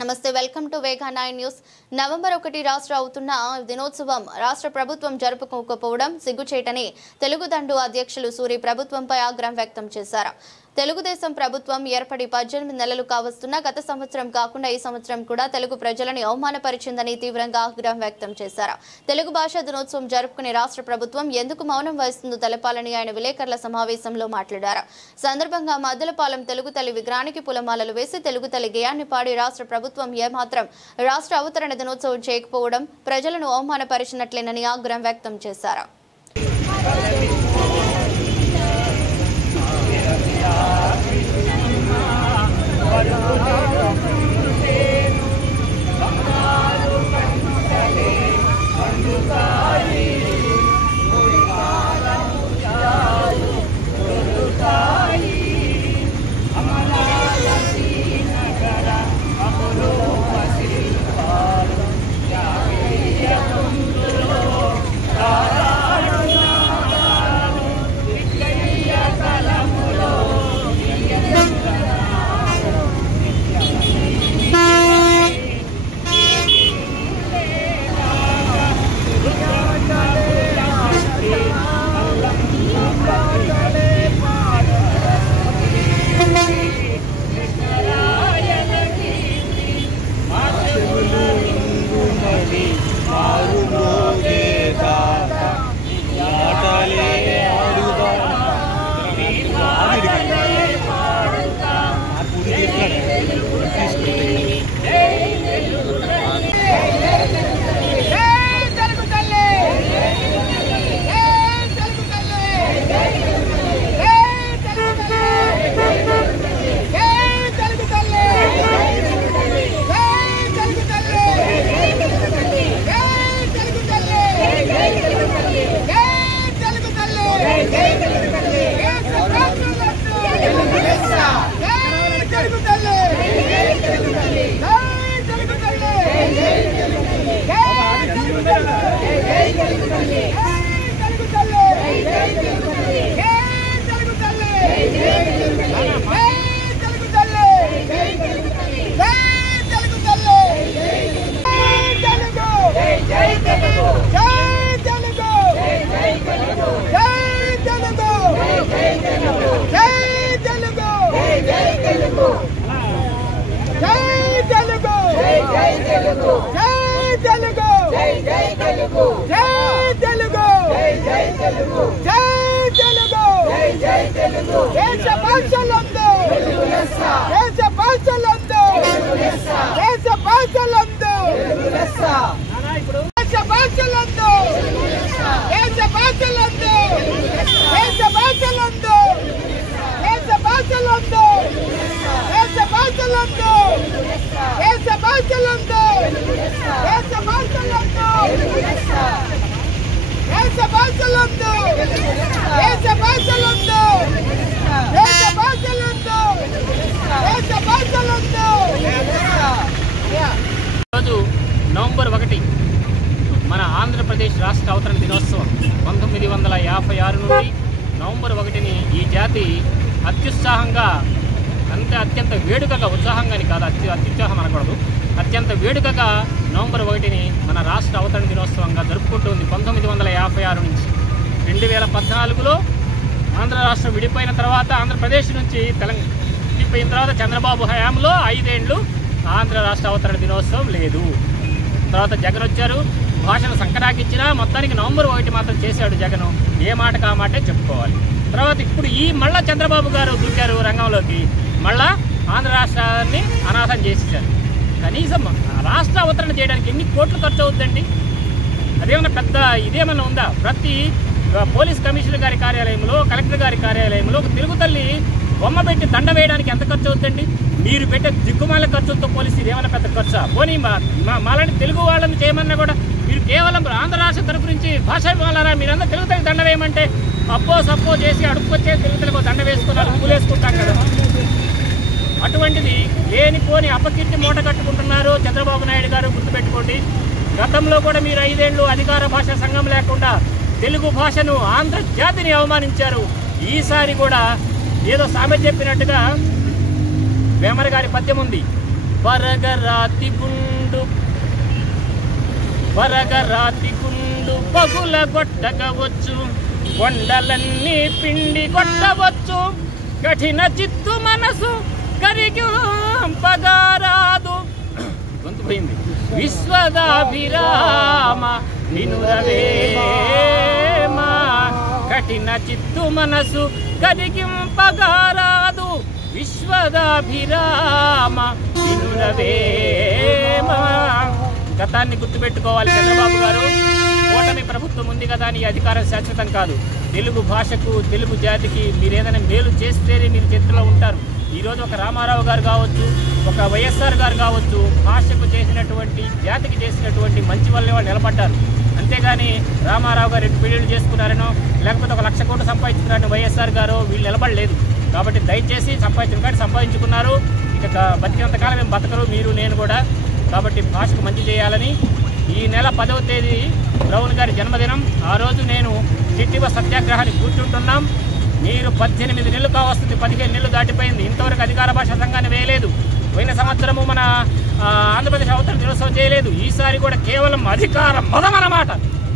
నమస్తే welcome to Vega 9 news November 1 రాష్ట్ర అవుతున్న దినోత్సవం రాష్ట్ర ప్రభుత్వం జరుపుకోకపోవడం సిగ్గుచేటని తెలుగుదండు అధ్యక్షులు సూరి ప్రభుత్వంపై ఆగ్రహం వ్యక్తం చేశారు. తెలుగుదేశం ప్రభుత్వం ఏర్పడి 18 నెలలు కావస్తున్నా గత సంవత్సరం కాకుండా ఈ సంవత్సరం కూడా తెలుగు ప్రజలని అవమానపరిచిందని తీవ్రంగా ఆగ్రహం వ్యక్తం చేశారు. తెలుగు భాషా దినోత్సవం జరుపుకునే రాష్ట్ర ప్రభుత్వం ఎందుకు మౌనం వహిస్తుందో తెలపాలని ఆయన విలేకరుల సమావేశంలో మాట్లాడారు. సందర్భంగా మద్దలపాలెం తెలుగు తల్లి విగ్రహానికి పూలమాలలు వేసి తెలుగు తల్లి గేయాన్ని పాడి రాష్ట్ర ప్రభుత్వం ఏమాత్రం రాష్ట్ర అవతరణ దినోత్సవం చేయకపోవడం ప్రజలను అవమానపరిచినట్లేనని ఆగ్రహం వ్యక్తం చేశారు. నవంబర్ 1 మన ఆంధ్రప్రదేశ్ రాష్ట్ర అవతరణ దినోత్సవం 1956 నుండి నవంబర్ 1ని ఈ జాతి అత్యుత్సాహంగా అత్యంత వేడుకగా ఉత్సాహంగాని కాదు అత్యుత్సాహం అనకూడదు అత్యంత వేడుకగా నవంబర్ 1ని మన రాష్ట్ర అవతరణ దినోత్సవంగా జరుపుకుంటూ ఉంది. 1956 నుంచి 2014లో ఆంధ్ర రాష్ట్రం విడిపోయిన తర్వాత ఆంధ్రప్రదేశ్ నుంచి తెలంగాణ విడిపోయిన తర్వాత చంద్రబాబు హయాంలో 5 ఏళ్ళు ఆంధ్ర రాష్ట్ర అవతరణ దినోత్సవం లేదు. తర్వాత జగన్ వచ్చారు, భాషను సంకరాకిచ్చినా మొత్తానికి నవంబర్ 1 మాత్రం చేశాడు జగన్. ఏ మాటకు ఆ మాటే చెప్పుకోవాలి. తర్వాత ఇప్పుడు మళ్ళా చంద్రబాబు గారు దూకారు రంగంలోకి, మళ్ళా ఆంధ్ర రాష్ట్రాన్ని అనాథం చేసేసారు. కనీసం రాష్ట్ర అవతరణ చేయడానికి ఎన్ని కోట్లు ఖర్చు అవుతుందండి? అదేమన్నా పెద్ద ఇదేమన్నా ఉందా? ప్రతి పోలీస్ కమిషనర్ గారి కార్యాలయంలో, కలెక్టర్ గారి కార్యాలయంలో ఒక తెలుగు తల్లి బొమ్మ పెట్టి దండ వేయడానికి ఎంత ఖర్చు అవుతుందండి? మీరు పెట్టే దిక్కుమాల ఖర్చులతో పోలీసు ఇదేమన్నా పెద్ద ఖర్చా? పోనీ మాలాంటి తెలుగు వాళ్ళని చేయమన్నా కూడా మీరు కేవలం ఆంధ్ర రాష్ట్ర తరపు నుంచి భాషా వాళ్ళారా మీరందరూ తెలుగు తల్లి దండ వేయమంటే అప్పో చేసి అడుక్కొచ్చే తెలుగు తల్లికి దండ వేసుకున్నారు, పూలేసుకుంటాం కదా. అటువంటిది లేనిపోని అపకీర్తి మూట కట్టుకుంటున్నారు చంద్రబాబు నాయుడు గారు. గుర్తుపెట్టుకోండి, గతంలో కూడా మీరు 5 ఏళ్ళు అధికార భాషా సంఘం లేకుండా తెలుగు భాషను ఆంధ్ర జాతిని అవమానించారు. ఈసారి కూడా ఏదో సామెత చెప్పినట్టుగా వేమర గారి పద్యం ఉంది, వరగరాతి గుండు పగుల కొట్టగవచ్చు, కొండలన్నీ పిండి కొట్టవచ్చు, కఠిన చిత్తు మనసు కరిగింపగారాదు. గొంతు పోయింది. విశ్వదాభిరామ వినురవేమ, కఠిన చిత్తు మనసు కరిగింపగారాదు. విశ్వదాభిరామ వినురవేమ. గతాన్ని గుర్తుపెట్టుకోవాలి చంద్రబాబు గారు. కూటమి ప్రభుత్వం ఉంది కదా అని అధికారం శాశ్వతం కాదు. తెలుగు భాషకు, తెలుగు జాతికి మీరు ఏదైనా మేలు చేస్తేనే మీరు చరిత్రలో ఉంటారు. ఈరోజు ఒక రామారావు గారు కావచ్చు, ఒక వైఎస్ఆర్ గారు కావచ్చు, భాషకు చేసినటువంటి, జాతికి చేసినటువంటి మంచి వల్లే వాళ్ళు నిలబడ్డారు. అంతేగాని రామారావు గారు 2 పెళ్లిళ్ళు చేసుకున్నారనో, లేకపోతే 1 లక్ష కోట్లు సంపాదించుకున్నారని వైఎస్ఆర్ గారు వీళ్ళు నిలబడలేదు. కాబట్టి దయచేసి సంపాదించుకున్నారు. ఇక బతికినంతకాలం మేము బతకరు, మీరు నేను కూడా. కాబట్టి భాషకు మంచి చేయాలని ఈ నెల 10వ తేదీ బ్రౌన్ గారి జన్మదినం. ఆ రోజు నేను టిట్టివ సత్యాగ్రహాన్ని కూర్చుంటున్నాం. మీరు 18 నెలలు కావస్తుంది, 15 నెలలు దాటిపోయింది. ఇంతవరకు అధికార భాషా సంఘాన్ని వేయలేదు. పోయిన సంవత్సరము మన ఆంధ్రప్రదేశ్ అవతరణ దినోత్సవం చేయలేదు. ఈసారి కూడా కేవలం అధికార మదం అన్నమాట.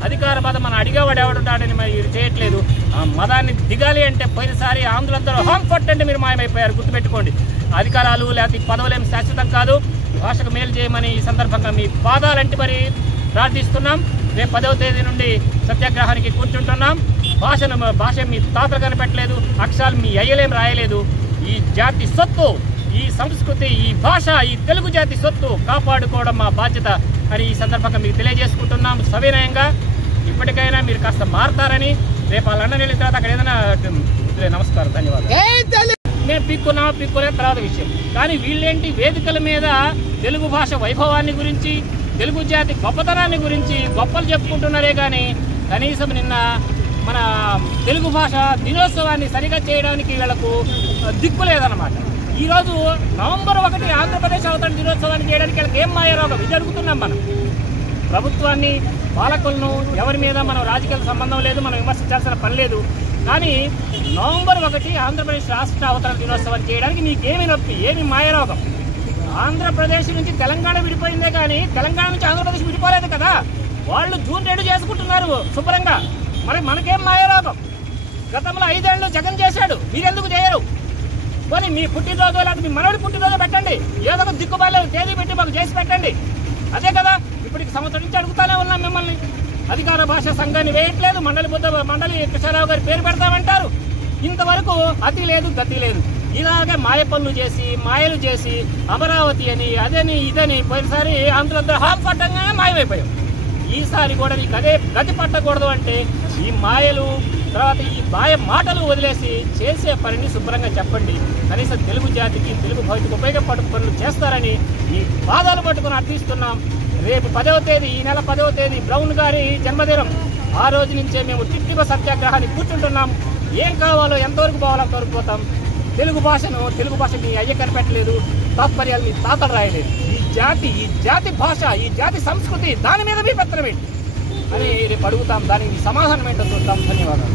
అధికార మదం మనం అడిగేవాడు ఎవడుంటాడని మీరు చేయట్లేదు. ఆ మదాన్ని దిగాలి అంటే పోయినసారి ఆంధ్రులందరూ హోమ్ ఫట్ అంటే మీరు మాయమైపోయారు. గుర్తుపెట్టుకోండి. అధికారాలు లేకపోతే పదవులేం శాశ్వతం కాదు. భాషకు మేలు చేయమని ఈ సందర్భంగా మీ పాదాలంటి మరి ప్రార్థిస్తున్నాం. రేపు 10వ తేదీ నుండి సత్యాగ్రహానికి కూర్చుంటున్నాం. భాష మీ తాతలు కనిపెట్టలేదు, అక్షరాలు మీ అయ్యలేం రాయలేదు. ఈ జాతి సొత్తు, ఈ సంస్కృతి, ఈ భాష, ఈ తెలుగు జాతి సొత్తు కాపాడుకోవడం మా బాధ్యత అని ఈ సందర్భంగా మీకు తెలియజేసుకుంటున్నాం. సవినయంగా ఇప్పటికైనా మీరు కాస్త మారతారని. రేపు లండన్ వెళ్ళిన తర్వాత అక్కడ ఏదైనా నమస్కారం, ధన్యవాదాలు. మేము పిక్కునే తర్వాత విషయం. కానీ వీళ్ళేంటి వేదికల మీద తెలుగు భాష వైభవాన్ని గురించి, తెలుగు జాతి గొప్పతనాన్ని గురించి గొప్పలు చెప్పుకుంటున్నారే కానీ కనీసం నిన్న మన తెలుగు భాష దినోత్సవాన్ని సరిగా చేయడానికి వీళ్ళకు దిక్కు లేదన్నమాట. ఈరోజు నవంబర్ 1 ఆంధ్రప్రదేశ్ అవతరణ దినోత్సవాన్ని చేయడానికి వీళ్ళకి ఏం మాయరోగం? ఇది అడుగుతున్నాం మనం. ప్రభుత్వాన్ని, పాలకులను ఎవరి మీద మనం రాజకీయ సంబంధం లేదు, మనం విమర్శించాల్సిన పని లేదు. కానీ నవంబర్ 1 ఆంధ్రప్రదేశ్ రాష్ట్ర అవతరణ దినోత్సవాన్ని చేయడానికి నీకేమి నొప్పి, ఏమి మాయరోగం? ఆంధ్రప్రదేశ్ నుంచి తెలంగాణ విడిపోయిందే కానీ తెలంగాణ నుంచి ఆంధ్రప్రదేశ్ విడిపోలేదు కదా. వాళ్ళు జూన్ 2 చేసుకుంటున్నారు శుభ్రంగా. మరి మనకేం మాయరోగం? గతంలో 5 ఏళ్ళు జగన్ చేశాడు, మీరెందుకు చేయరు? పోనీ మీ పుట్టినరోజు లేకపోతే మీ మనవడి పుట్టినరోజు పెట్టండి, ఏదో ఒక దిక్కుబాలేదు తేదీ పెట్టి మాకు చేసి పెట్టండి. అదే కదా ఇప్పటికి సంవత్సరం నుంచి అడుగుతానే ఉన్నాం మిమ్మల్ని. అధికార భాషా సంఘాన్ని వేయట్లేదు, మండలి కృష్ణారావు గారి పేరు పెడతామంటారు. ఇంతవరకు అతి లేదు గతి లేదు. ఇలాగే మాయ పనులు చేసి, మాయలు చేసి, అమరావతి అని అదని ఇదని పోయినసారి ఆంధ్రులందరూ హామ్ పట్టంగానే మాయమైపోయాం. ఈసారి కూడా నీకు అదే గతి పట్టకూడదు అంటే ఈ మాయలు, తర్వాత ఈ మాయ మాటలు వదిలేసి చేసే పనిని శుభ్రంగా చెప్పండి. కనీసం తెలుగు జాతికి, తెలుగు భవిష్యత్తుకు ఉపయోగపడే పనులు చేస్తారని ఈ పాదాలు పట్టుకుని అర్థిస్తున్నాం. రేపు 10వ తేదీ, ఈ నెల 10వ తేదీ బ్రౌన్ గారి జన్మదినం. ఆ రోజు నుంచే మేము టిట్టివ సత్యాగ్రహాన్ని కూర్చుంటున్నాం. ఏం కావాలో, ఎంతవరకు పోవాలో అంతవరకు పోతాం. తెలుగు భాషని అయ్య కనిపెట్టలేదు, తాత్పర్యాలు మీ తాతలు రాయలేదు. ఈ జాతి భాష, ఈ జాతి సంస్కృతి, దాని మీద మీ పత్రం ఏంటి అని రేపు అడుగుతాం. దానికి సమాధానం ఏంటో చూద్దాం. ధన్యవాదాలు.